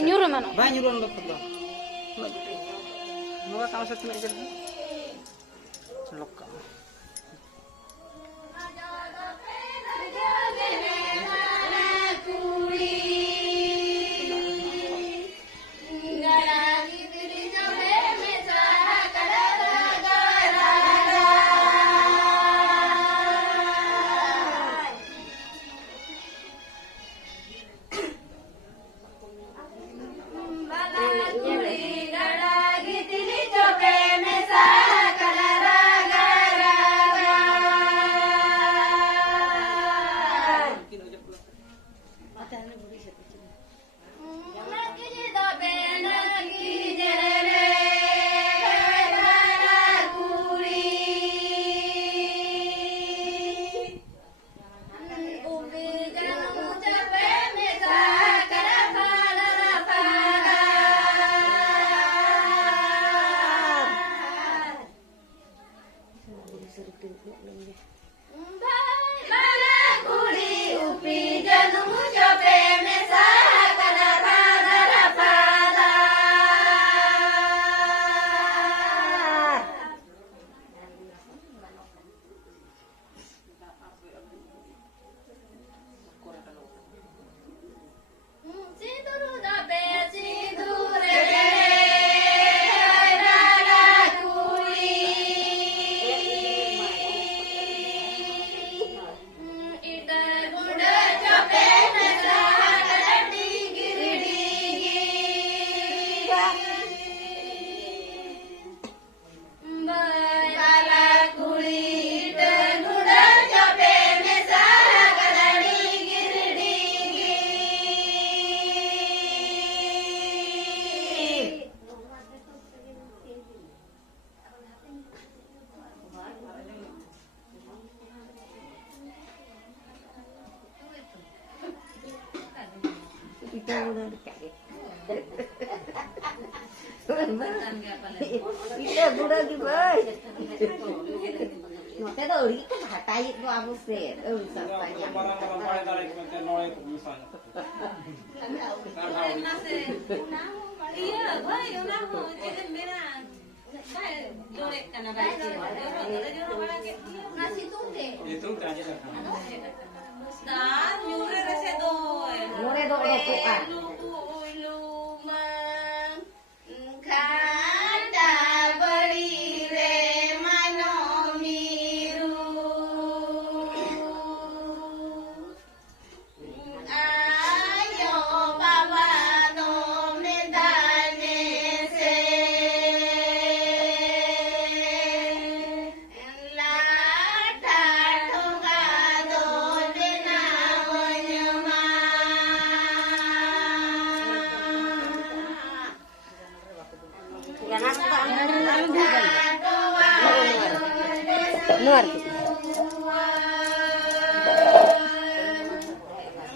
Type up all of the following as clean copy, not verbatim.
Nyuruh mana? Ba nyuruh lo ko. Nuga kamu sa tunay dyan. Lokal. Kita budak di bay. Nanti tuh ini kan hatai itu aku sih, tanya. Iya, boy, udah mau jadi merah. Saya jorek karena nasi tunde. Itu aja kan. Dan nyure resedo. Nyure do rokokan. Kata beri re mano miru. Ayo baba no medane se. La ta toga do de na wanyama. Luar.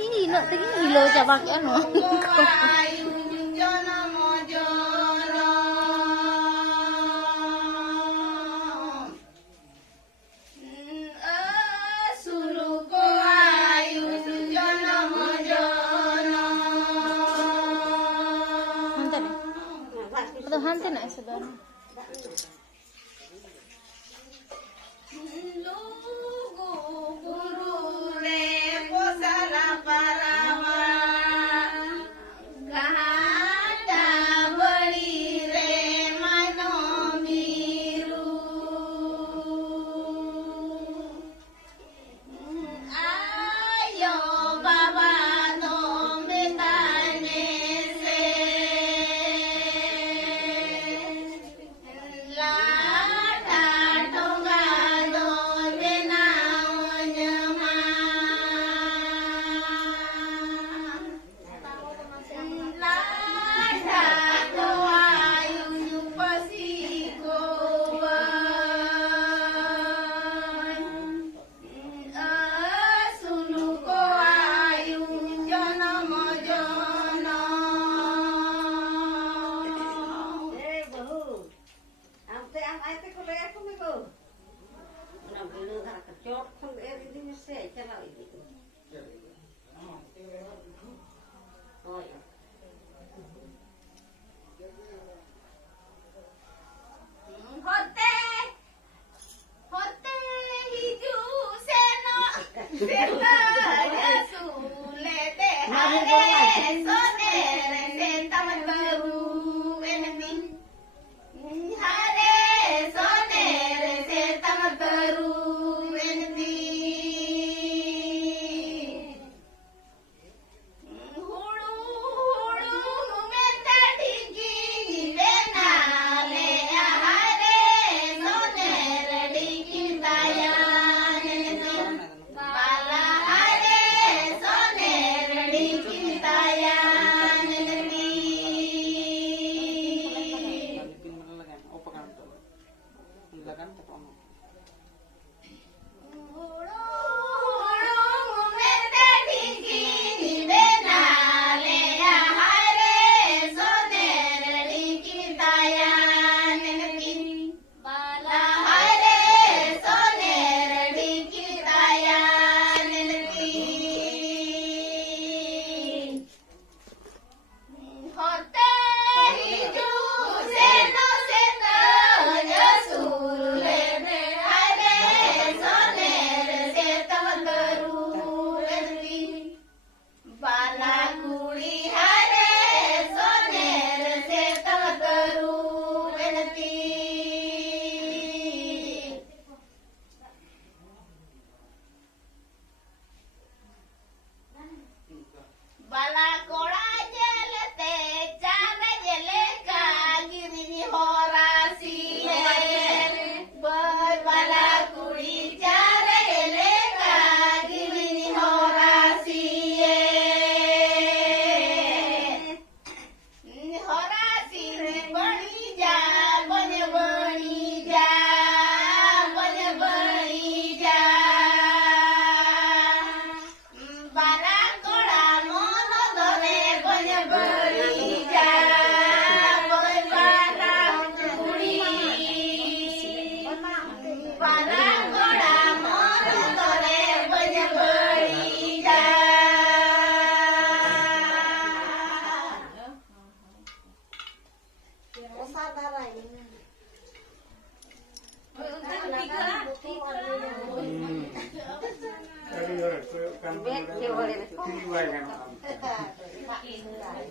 Ini nak tadi hilo cabak anu. Hantin na isa doon. La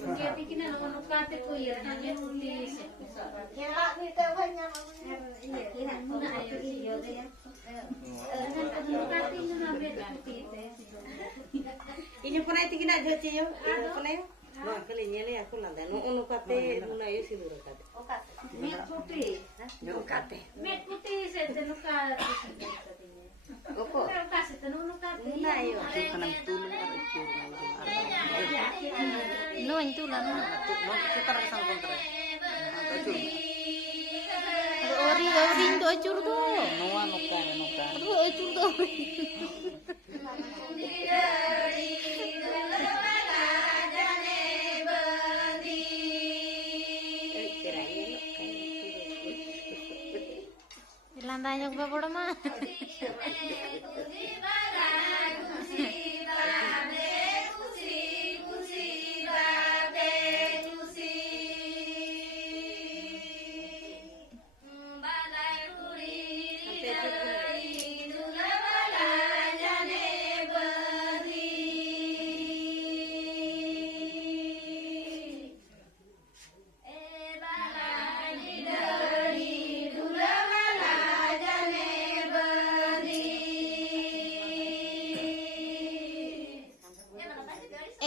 Kaya bikin na naman ukate ko yan, hanya utis. Kira ni teh banyak. Iya, kira muna ayo siyo ya. Ukate na namin utis. Inyo po na iti ginadyo siyo. Inyo po na yun. Mga kalinya na ako lang. Noon ukate, muna yun sinuro kate. Met puti. Yung ukate. Met puti sa tanukate. Opo. Pero kasi tanukate. Muna yun. Ito ka ng tulong at itsura ng araw. No, yung tulang. Kita rin sang kontra. Ori do acur do. Nuwa nuka. Aduh acur do. Landanya gua bodoh mah.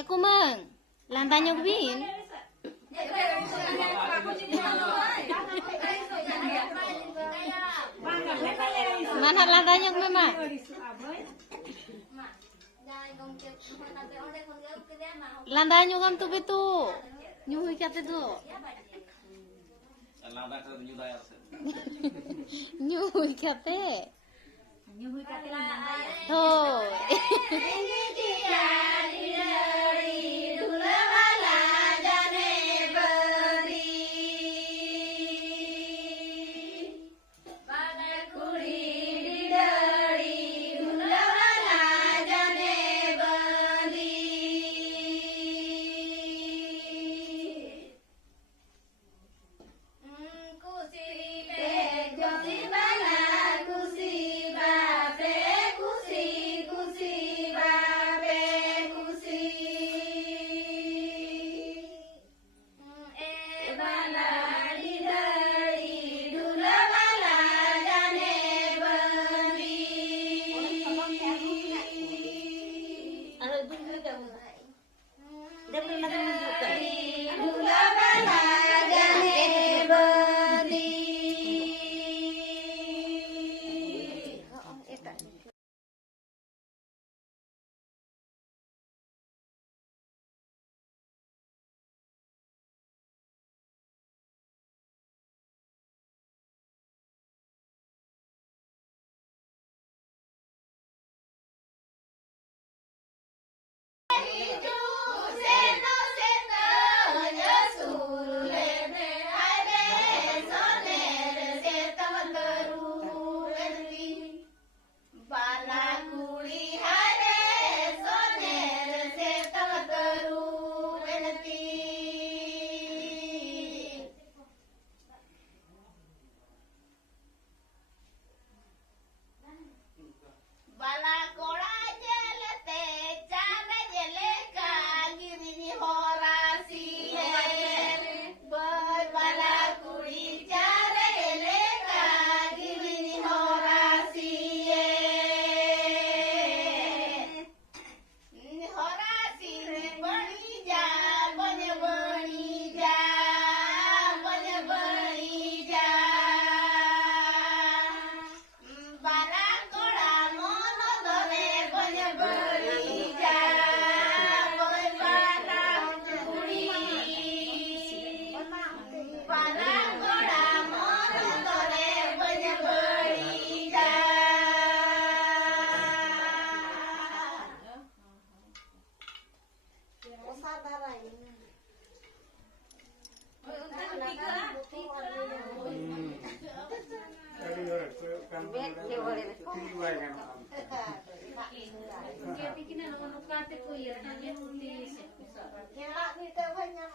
Kumang, lantanya bin. Mana lantanya mama? Lantanya kam tu betu. Nyuhi kate tu. Nyuhi kate. Nyuhui kate landaya. Tuh. Kaya bikin na naman ukate ko yan, hanya utis. Kira ni teh banyak.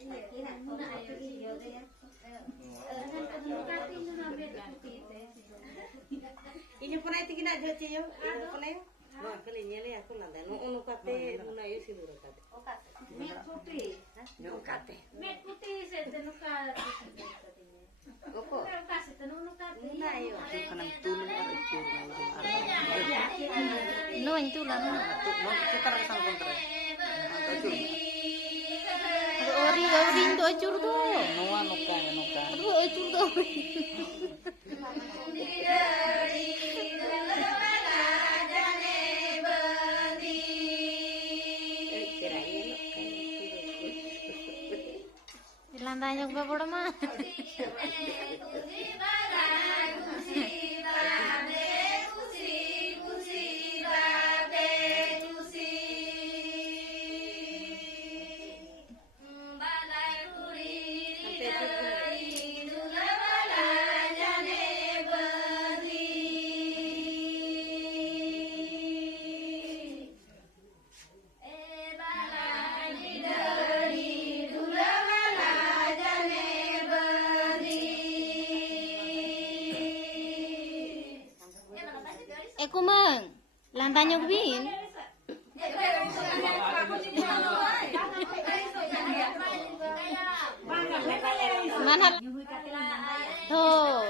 Iya, kira muna ayo siyo ya. Ukate na namin utis. Inyo po na iti ginadyo siyo. Inyo po na yun. Nah, kali nyele aku lantai. No kate nuna yo siluro kate. Met putih. No kate. Met putih saya tenuka. Opo. Pero kasi tenuka. Nuna yo. Kanang tulong ang itsura ng araw. No, yung tulan. Kita rin isang kontra. Ang itsura. Ori do acur do. Nuwa nuka. Aduh, acur do. Landanya juga bodoh mah. Kumang, lantanya bin. Mana? Tuh.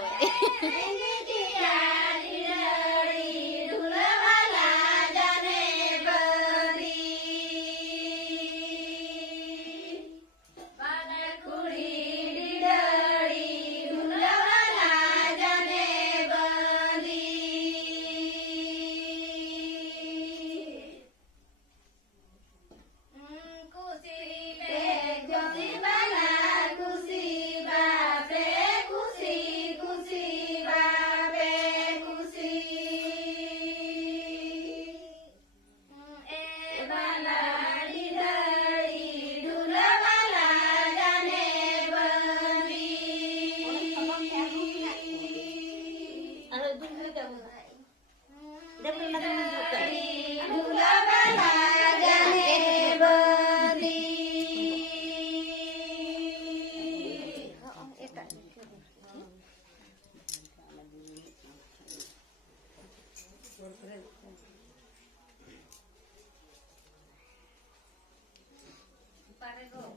Parego.